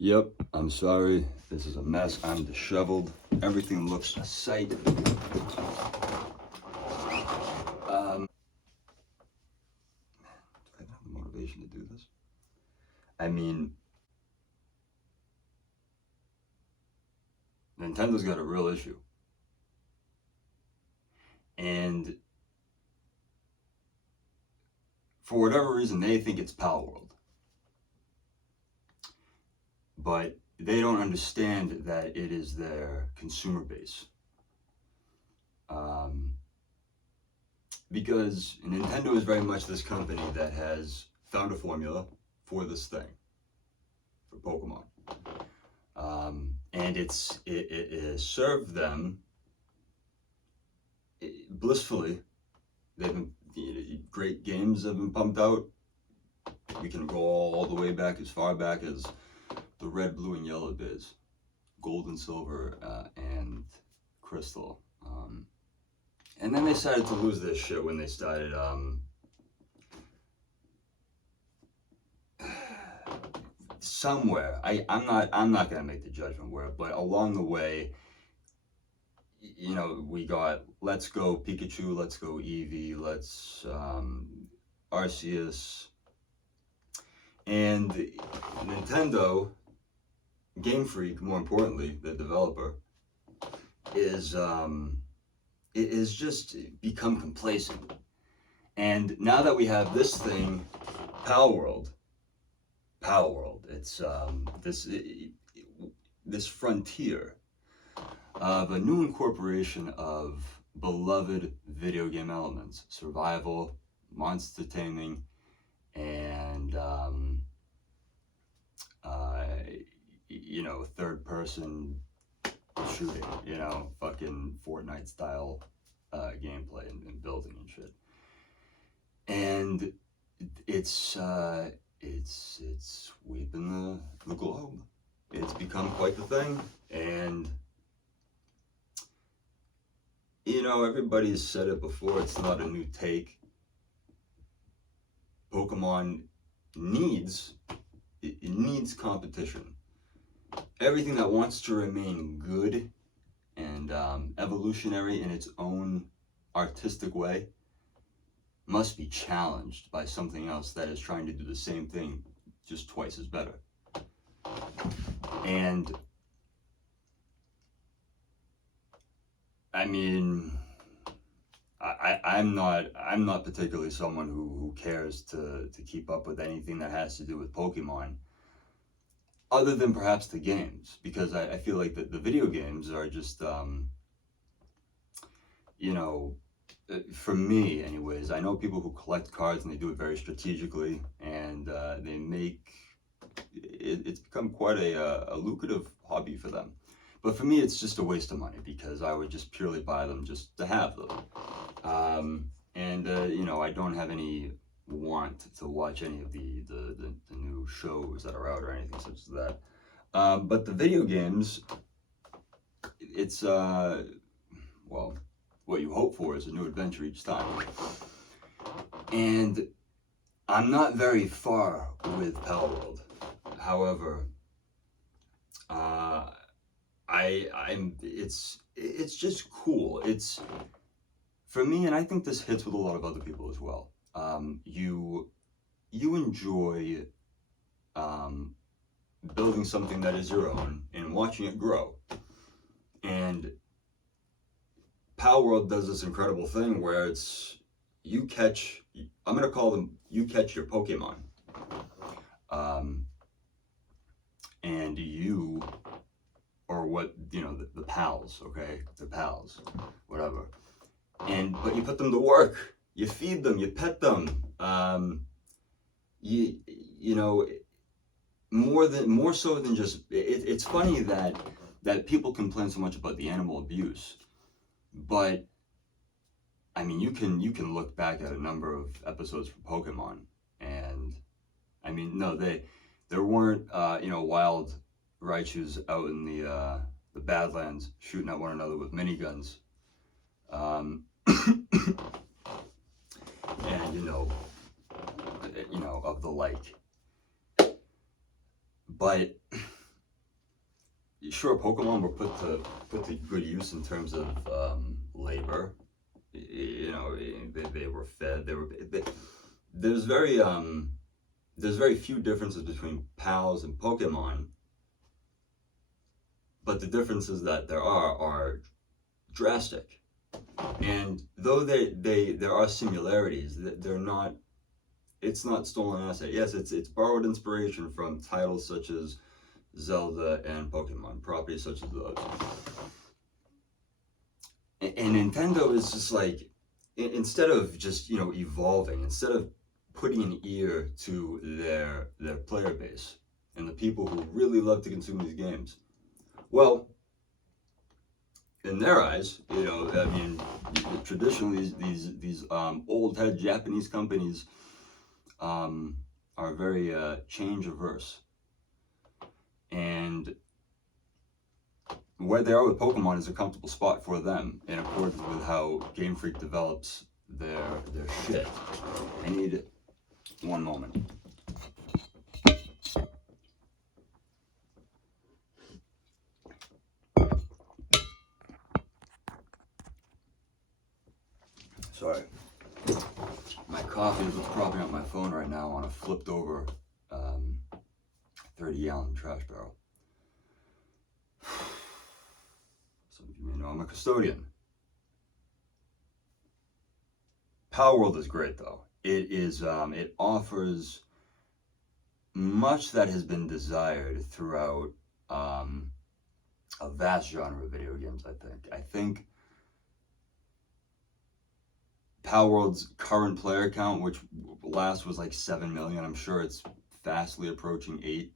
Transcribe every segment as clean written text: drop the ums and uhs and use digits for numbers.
Yep, I'm sorry. This is a mess. I'm disheveled. Everything looks a sight. Do I have the motivation to do this? I mean, Nintendo's got a real issue. And for whatever reason, they think it's PALworld. But they don't understand that it is their consumer base. Because Nintendo is very much this company that has found a formula for this thing, for Pokemon. And it has served them blissfully. They've been, great games have been pumped out. We can go all the way back, as far back as the red, blue, and yellow days, gold and silver, and crystal. And then they started to lose their shit when they started somewhere. I'm not gonna make the judgment where, but along the way, we got Let's Go Pikachu, Let's Go Eevee, Let's Arceus, and Nintendo, Game Freak, more importantly, the developer, is it has just become complacent. And now that we have this thing, PALworld, it's this frontier of a new incorporation of beloved video game elements: survival, monster taming, and third person shooting, fucking Fortnite style gameplay and building and shit. And it's sweeping the globe. It's become quite the thing. And everybody's said it before, it's not a new take. Pokemon needs competition. Everything that wants to remain good and evolutionary in its own artistic way must be challenged by something else that is trying to do the same thing just twice as better. And I mean, I'm not particularly someone who cares to keep up with anything that has to do with Pokemon, other than perhaps the games, because I feel like the video games are just, for me anyways, I know people who collect cards and they do it very strategically, and they make, it's become quite a lucrative hobby for them. But for me, it's just a waste of money, because I would just purely buy them just to have them. I don't have any want to watch any of the new shows that are out or anything such as that. But the video games, it's, well, what you hope for is a new adventure each time. And I'm not very far with PALworld. However, it's just cool. It's, for me, and I think this hits with a lot of other people as well. You enjoy building something that is your own and watching it grow. And PALworld does this incredible thing where it's, you catch your Pokemon. And you, or what, the pals, okay? The pals, whatever. But you put them to work. You feed them, you pet them. More so than just, it's funny that people complain so much about the animal abuse. But I mean, you can look back at a number of episodes for Pokemon, and I mean, no, there weren't wild Raichus out in the Badlands shooting at one another with miniguns, and of the like. But sure, Pokemon were put to good use in terms of labor. You know, they were fed. There's very few differences between PALs and Pokemon, but the differences that there are drastic. And though there are similarities, they're not. It's not stolen asset. Yes, it's borrowed inspiration from titles such as Zelda and Pokemon, properties such as those. And Nintendo is just like, instead of just evolving, instead of putting an ear to their player base and the people who really love to consume these games, well, in their eyes, I mean, traditionally these old head Japanese companies are very change averse, and where they are with Pokemon is a comfortable spot for them in accordance with how Game Freak develops their shit. I need one moment. Sorry. My coffee is what's propping up my phone right now on a flipped over 30-gallon trash barrel. Some of you may know I'm a custodian. Palworld is great though. It offers much that has been desired throughout a vast genre of video games. I think Palworld's current player count, which last was like 7 million, I'm sure it's fastly approaching 8.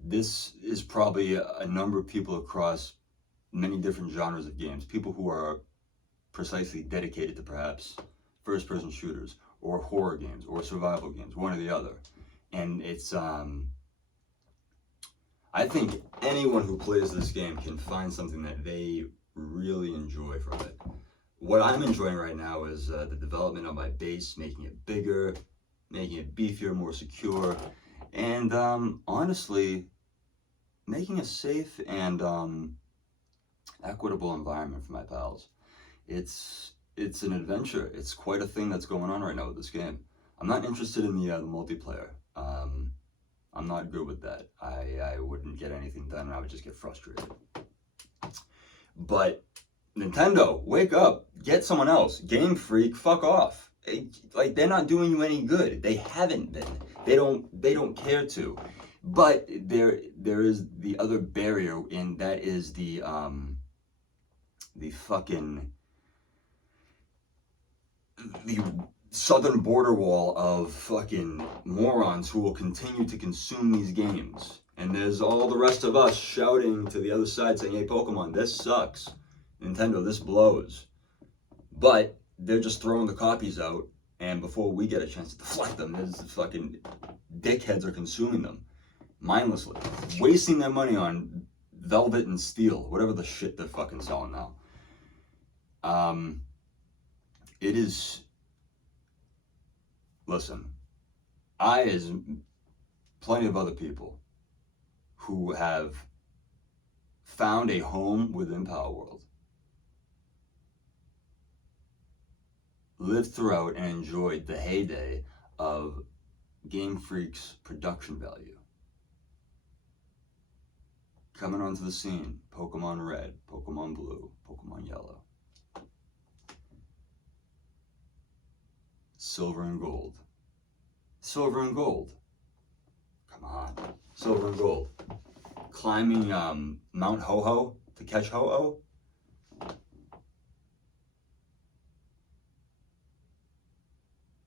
This is probably a number of people across many different genres of games, people who are precisely dedicated to perhaps first-person shooters or horror games or survival games, one or the other. And it's I think anyone who plays this game can find something that they really enjoy from it. What I'm enjoying right now is the development of my base, making it bigger, making it beefier, more secure, and honestly, making a safe and equitable environment for my pals. It's an adventure. It's quite a thing that's going on right now with this game. I'm not interested in the multiplayer. I'm not good with that. I wouldn't get anything done, and I would just get frustrated. But Nintendo, wake up, get someone else. Game Freak, fuck off. Like, they're not doing you any good. They haven't been. They don't care to. But there is the other barrier, and that is the southern border wall of fucking morons who will continue to consume these games. And there's all the rest of us shouting to the other side saying, hey, Pokemon, this sucks. Nintendo, this blows. But they're just throwing the copies out, and before we get a chance to deflect them, there's fucking dickheads are consuming them mindlessly, wasting their money on Velvet and Steel, whatever the shit they're fucking selling now. It is... Listen, I, as plenty of other people who have found a home within Palworld, lived throughout and enjoyed the heyday of Game Freak's production value. Coming onto the scene, Pokemon Red, Pokemon Blue, Pokemon Yellow, Silver and Gold. Silver and Gold. Come on. Silver and Gold. Climbing Mount Ho-Ho to catch Ho-Oh.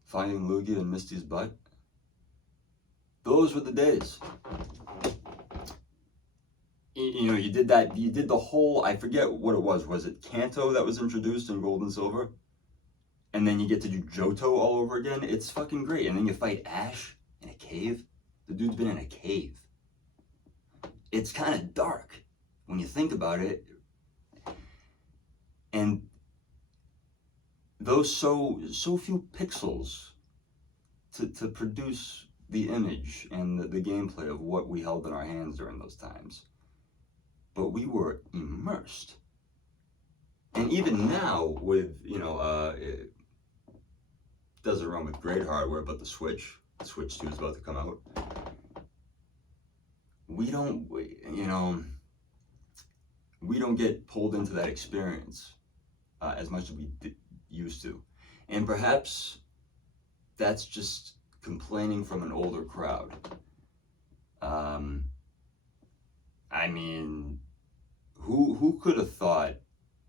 Finding Lugia in Misty's butt. Those were the days. You did that, you did the whole, I forget what it was it Kanto that was introduced in Gold and Silver? And then you get to do Johto all over again. It's fucking great. And then you fight Ash in a cave. The dude's been in a cave. It's kind of dark when you think about it. And those so few pixels to produce the image and the gameplay of what we held in our hands during those times. But we were immersed. And even now, with, it doesn't run with great hardware, but the Switch 2 is about to come out. We don't get pulled into that experience as much as we used to. And perhaps that's just complaining from an older crowd. I mean, who could have thought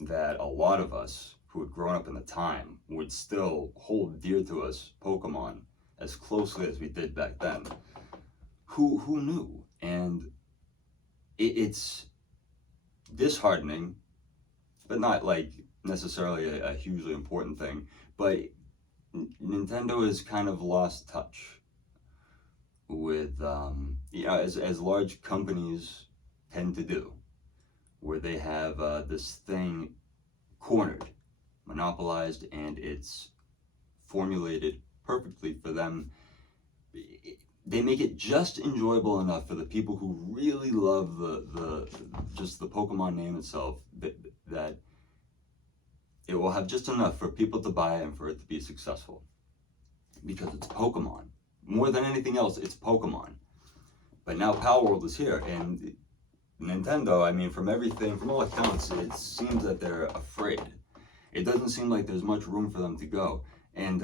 that a lot of us who had grown up in the time would still hold dear to us Pokemon as closely as we did back then? Who knew? And it's disheartening, but not like necessarily a hugely important thing. But Nintendo has kind of lost touch with, as large companies tend to do, where they have this thing cornered, monopolized, and it's formulated perfectly for them. They make it just enjoyable enough for the people who really love just the Pokemon name itself, that it will have just enough for people to buy it and for it to be successful. Because it's Pokemon. More than anything else, it's Pokemon. But now Palworld is here, and Nintendo, I mean, from all accounts, it seems that they're afraid. It doesn't seem like there's much room for them to go. And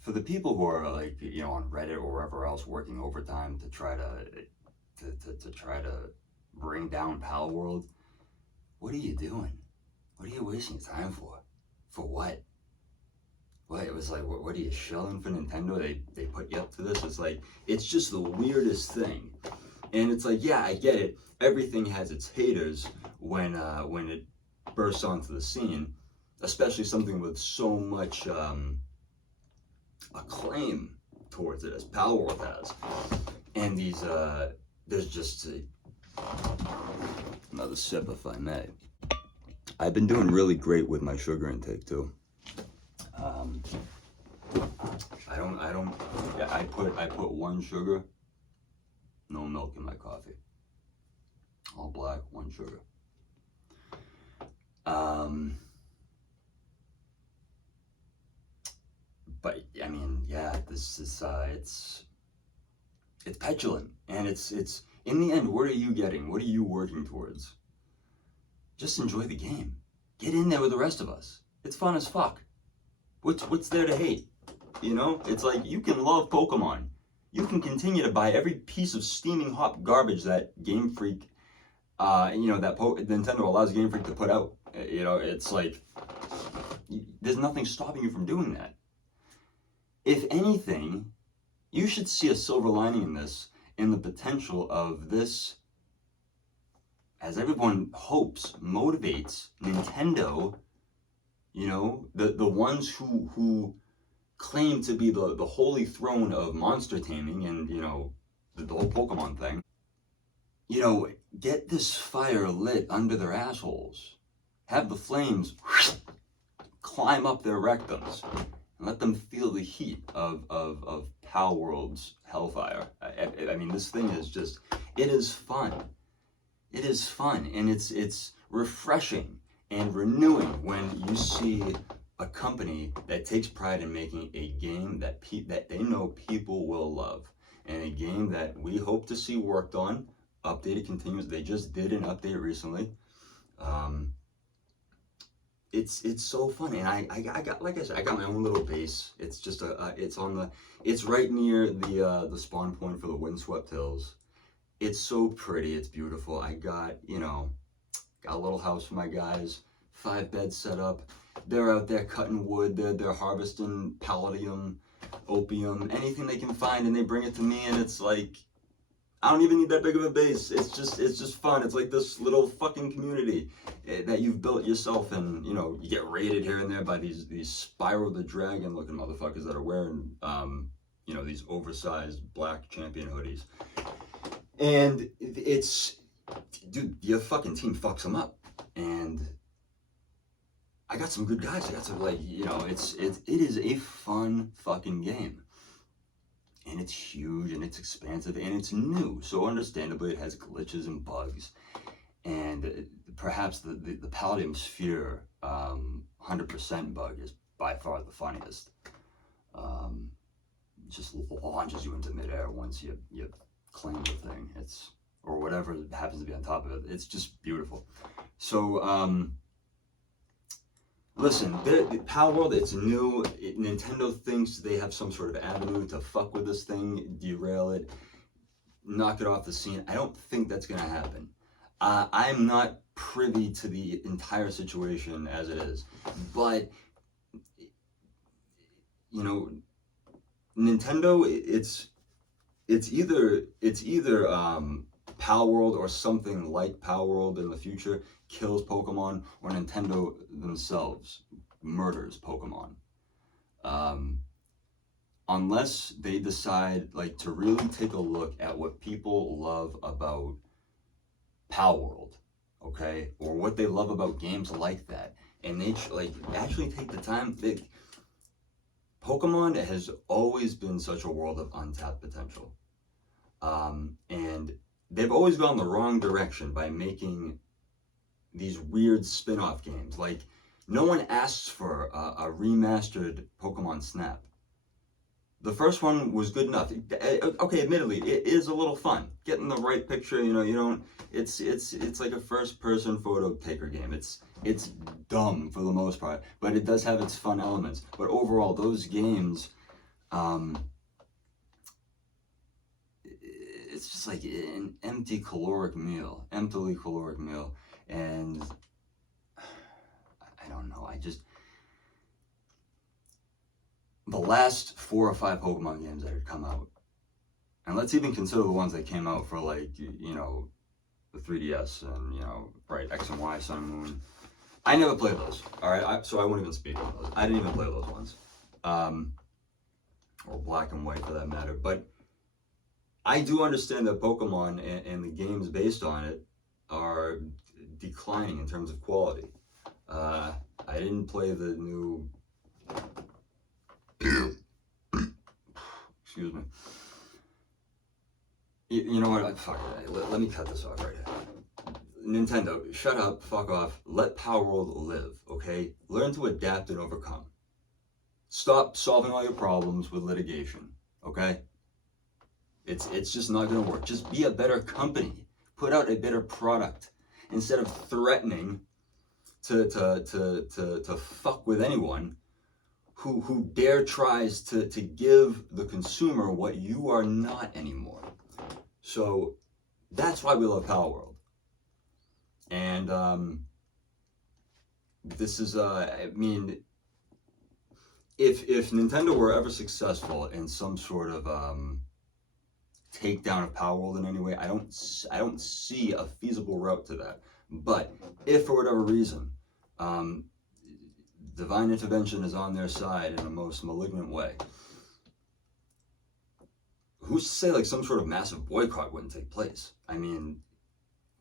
for the people who are like, on Reddit or wherever else working overtime to try to bring down Palworld, what are you doing? What are you wasting time for? For what? What, it was like, what are you shilling for Nintendo? They put you up to this? It's like, it's just the weirdest thing. And it's like, yeah, I get it. Everything has its haters when it bursts onto the scene, especially something with so much acclaim towards it as Palworld has. And there's just another sip, if I may. I've been doing really great with my sugar intake too. I put 1 sugar, no milk in my coffee. All black, 1 sugar. But I mean, yeah, this is it's petulant, and it's in the end, what are you getting? What are you working towards? Just enjoy the game. Get in there with the rest of us. It's fun as fuck. What's there to hate? It's like, you can love Pokemon. You can continue to buy every piece of steaming hot garbage that Game Freak, Nintendo allows Game Freak to put out. It's like, there's nothing stopping you from doing that. If anything, you should see a silver lining in this, in the potential of this, as everyone hopes, motivates Nintendo, the ones who claim to be the holy throne of monster taming and, the whole Pokemon thing, get this fire lit under their assholes. Have the flames climb up their rectums and let them feel the heat of Palworld's hellfire. I mean, this thing is just, it is fun. It is fun, and it's refreshing and renewing when you see a company that takes pride in making a game that they know people will love, and a game that we hope to see worked on, updated continuous. They just did an update recently. It's so fun, and I got, like I said, I got my own little base. It's just it's right near the spawn point for the Windswept Hills. It's so pretty, it's beautiful. I got a little house for my guys, 5 beds set up. They're out there cutting wood, they're harvesting palladium, opium, anything they can find, and they bring it to me, and it's like, I don't even need that big of a base. It's just fun. It's like this little fucking community that you've built yourself, and you get raided here and there by these Spyro the Dragon looking motherfuckers that are wearing these oversized black champion hoodies. And it's, dude, your fucking team fucks them up. And I got some good guys. I got some, it is a fun fucking game. and it's huge and it's expansive and it's new. So understandably, it has glitches and bugs. And perhaps the Palladium Sphere 100% bug is by far the funniest. Um, just launches you into midair once you claim the thing. It's or whatever happens to be on top of it. It's just beautiful. So listen, the Power World, it's new. Nintendo thinks they have some sort of avenue to fuck with this thing, derail it, knock it off the scene. I don't think that's gonna happen. I'm not privy to the entire situation as it is, but you know, Nintendo, it's either Pal World or something like Pal World in the future kills Pokemon, or Nintendo themselves murders Pokemon. Um, Unless they decide like to really take a look at what people love about Pal World, okay, or what they love about games like that, and they like actually take the time. Pokemon has always been such a world of untapped potential. And they've always gone the wrong direction by making these weird spin-off games. Like, no one asks for a remastered Pokemon Snap. The first one was good enough. Okay, admittedly, it is a little fun. Getting the right picture, you don't. It's like a first-person photo taker game. It's dumb for the most part, but it does have its fun elements. But overall, those games, um, it's just like an empty emptily caloric meal, and I don't know. The last 4 or 5 Pokemon games that had come out, and let's even consider the ones that came out for like the 3DS and right, X and Y, Sun and Moon. I never played those. All right, so I won't even speak on those. I didn't even play those ones, or Black and White for that matter. But I do understand that Pokemon and the games based on it are declining in terms of quality. I didn't play the new. Excuse me. You know what? Fuck it. Let me cut this off right here. Nintendo, shut up, fuck off, let Power World live, okay? Learn to adapt and overcome. Stop solving all your problems with litigation, okay? It's just not gonna work. Just be a better company. Put out a better product instead of threatening to fuck with anyone who dare tries to give the consumer what you are not anymore. So that's why we love Power World. And this is, I mean, if Nintendo were ever successful in some sort of takedown of Power World in any way, I don't see a feasible route to that. But if for whatever reason, divine intervention is on their side in a most malignant way, who's to say like some sort of massive boycott wouldn't take place? I mean,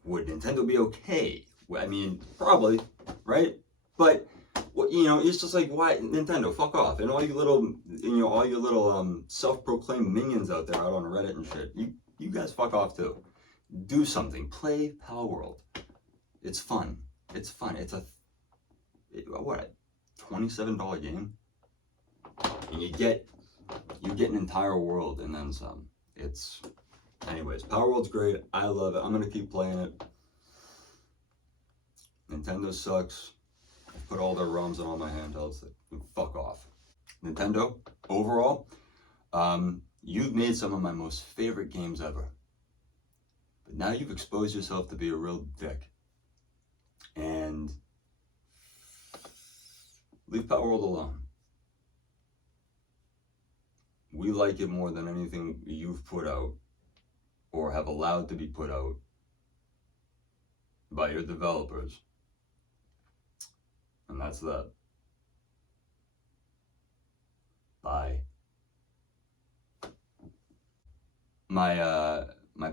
would Nintendo be okay? I mean, probably, right? But it's just like, why Nintendo? Fuck off! And all you little self-proclaimed minions out there out on Reddit and shit. You guys fuck off too. Do something. Play Power World. It's fun. It's fun. It's a $27 game, and you get an entire world and then some. Anyways, Power World's great. I love it. I'm gonna keep playing it. Nintendo sucks. I've put all their ROMs on all my handhelds. Fuck off. Nintendo, overall, you've made some of my most favorite games ever. But now you've exposed yourself to be a real dick. And leave Power World alone. We like it more than anything you've put out or have allowed to be put out by your developers. And that's that. Bye. My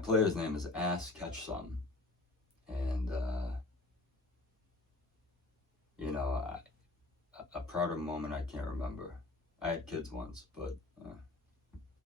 player's name is Ass Catch Some. And a prouder moment I can't remember. I had kids once, but